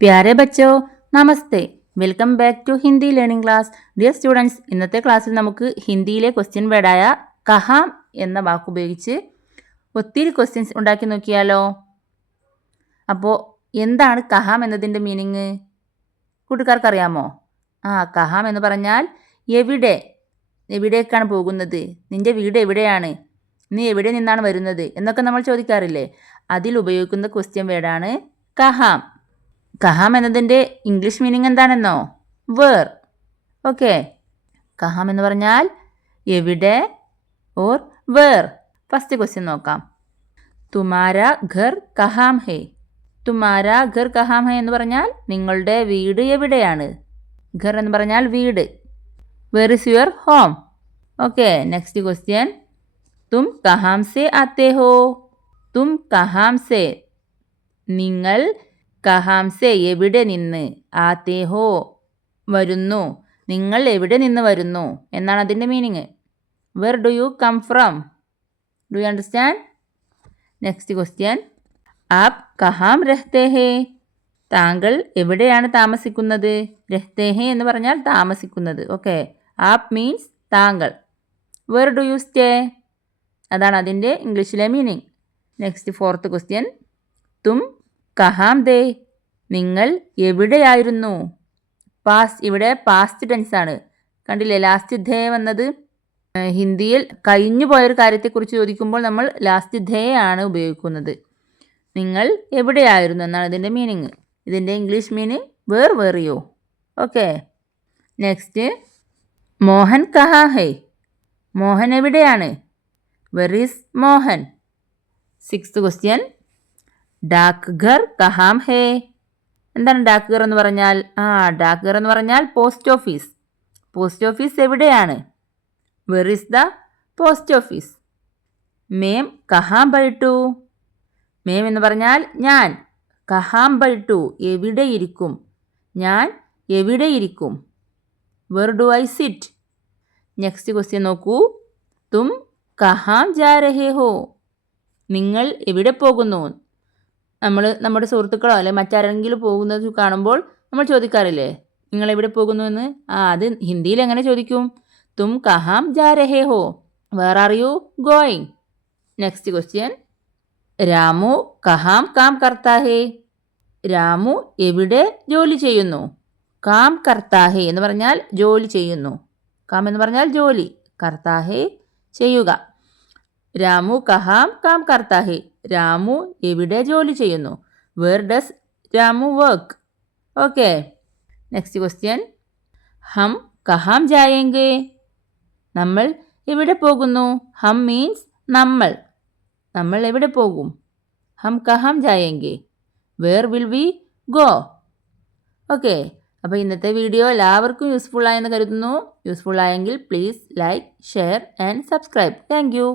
പ്യാരെ ബച്ചോ നമസ്തേ, welcome back to Hindi learning class. Dear students, ഇന്നത്തെ ക്ലാസ്സിൽ നമുക്ക് ഹിന്ദിയിലെ ക്വസ്റ്റ്യൻ വേർഡായ കഹാം എന്ന വാക്കുപയോഗിച്ച് ഒത്തിരി ക്വസ്റ്റ്യൻസ് ഉണ്ടാക്കി നോക്കിയാലോ. അപ്പോൾ എന്താണ് കഹാം എന്നതിൻ്റെ മീനിങ് കൂട്ടുകാർക്കറിയാമോ? കഹാം എന്ന് പറഞ്ഞാൽ എവിടെ, എവിടേക്കാണ് പോകുന്നത്, നിൻ്റെ വീട് എവിടെയാണ്, നീ എവിടെ നിന്നാണ് വരുന്നത് എന്നൊക്കെ നമ്മൾ ചോദിക്കാറില്ലേ. അതിൽ ഉപയോഗിക്കുന്ന ക്വസ്റ്റ്യൻ വേർഡാണ് കഹാം. കഹാം എന്നതിൻ്റെ ഇംഗ്ലീഷ് മീനിങ് എന്താണെന്നോ? വേർ. ഓക്കെ, കഹാം എന്ന് പറഞ്ഞാൽ എവിടെ ഓർ വേർ. ഫസ്റ്റ് ക്വസ്റ്റ്യൻ നോക്കാം. തുമാരാ ഘർ കഹാം ഹേ. തുമാരാ ഘർ കഹാം ഹേ എന്ന് പറഞ്ഞാൽ നിങ്ങളുടെ വീട് എവിടെയാണ്. ഘർ എന്ന് പറഞ്ഞാൽ വീട്. Where is your home. Okay, next question. തും കഹാം സേ ആത്തെ ഹോ. തും കഹാം സേ, നിങ്ങൾ, കഹാം സേ എവിടെ നിന്ന്, ആത്തെ ഹോ വരുന്നു, നിങ്ങൾ എവിടെ നിന്ന് വരുന്നു എന്നാണ് അതിൻ്റെ meaning. Where do you come from. Do you understand? Next question. ആപ് കഹാം രഹ്തേ ഹേ. താങ്കൾ എവിടെയാണ് താമസിക്കുന്നത്. രഹ്തേ ഹേ എന്ന് പറഞ്ഞാൽ താമസിക്കുന്നത്. ഓക്കെ, ആപ് മീൻസ് താങ്കൾ. വെർ ഡു യു സ്റ്റേ, അതാണ് അതിൻ്റെ ഇംഗ്ലീഷിലെ മീനിങ്. Next fourth question. തും കഹാം ദേ. നിങ്ങൾ എവിടെയായിരുന്നു. പാസ്റ്റ്, ഇവിടെ പാസ്റ്റ് ടെൻസ് ആണ്. കണ്ടില്ലേ, ലാസ്റ്റ് ധേ വന്നത്. ഹിന്ദിയിൽ കഴിഞ്ഞു പോയൊരു കാര്യത്തെക്കുറിച്ച് ചോദിക്കുമ്പോൾ നമ്മൾ ലാസ്റ്റ് ധേ ആണ് ഉപയോഗിക്കുന്നത്. നിങ്ങൾ എവിടെയായിരുന്നു എന്നാണ് ഇതിൻ്റെ മീനിങ്. ഇതിൻ്റെ English meaning where where you. Okay, next. Mohan കഹാ ഹേ. മോഹൻ എവിടെയാണ്. Where is Mohan. Sixth question. ഡാക് ഘർ കഹാം ഹേ. എന്താണ് ഡാക് ഘർ എന്ന് പറഞ്ഞാൽ? ഡാക് ഘർ എന്ന് പറഞ്ഞാൽ പോസ്റ്റ് ഓഫീസ്. പോസ്റ്റ് ഓഫീസ് എവിടെയാണ്. Where is the post office. മേം കഹാം ബൈട്ടു. മേം എന്ന് പറഞ്ഞാൽ ഞാൻ. കഹാം ബൈട്ടു എവിടെയിരിക്കും, ഞാൻ എവിടെയിരിക്കും. Where do I sit. Next question നോക്കൂ. തും കഹാം ജാ രഹേ ഹോ. നിങ്ങൾ എവിടെ പോകുന്നു. നമ്മുടെ സുഹൃത്തുക്കളോ അല്ലെ മറ്റാരെങ്കിലും പോകുന്നത് കാണുമ്പോൾ നമ്മൾ ചോദിക്കാറില്ലേ നിങ്ങൾ എവിടെ പോകുന്നു എന്ന്. അത് ഹിന്ദിയിൽ എങ്ങനെ ചോദിക്കും? തും കഹാം ജാ രഹേ ഹോ. Where are you going. Next question. Ramu കഹാം കാം കർത്താ ഹേ. രാമു എവിടെ ജോലി ചെയ്യുന്നു. കാം കർത്താ ഹേ എന്ന് പറഞ്ഞാൽ ജോലി ചെയ്യുന്നു. കാം എന്ന് പറഞ്ഞാൽ ജോലി, കർത്താ ഹേ ചെയ്യുക. രാമു കഹാം കാം കർത്താ ഹേ. രാമു എവിടെ ജോലി ചെയ്യുന്നു. Where does Ramu work. Okay, next question. ഹം കഹാം ജായേംഗേ. നമ്മൾ എവിടെ പോകുന്നു. ഹം മീൻസ് നമ്മൾ. നമ്മൾ എവിടെ പോകും. ഹം കഹാം ജായേംഗേ. Where will we go. Okay, അപ്പോൾ ഇന്നത്തെ വീഡിയോ എല്ലാവർക്കും യൂസ്ഫുൾ ആയെന്ന് കരുതുന്നു. യൂസ്ഫുൾ ആയെങ്കിൽ please like, share and subscribe. Thank U.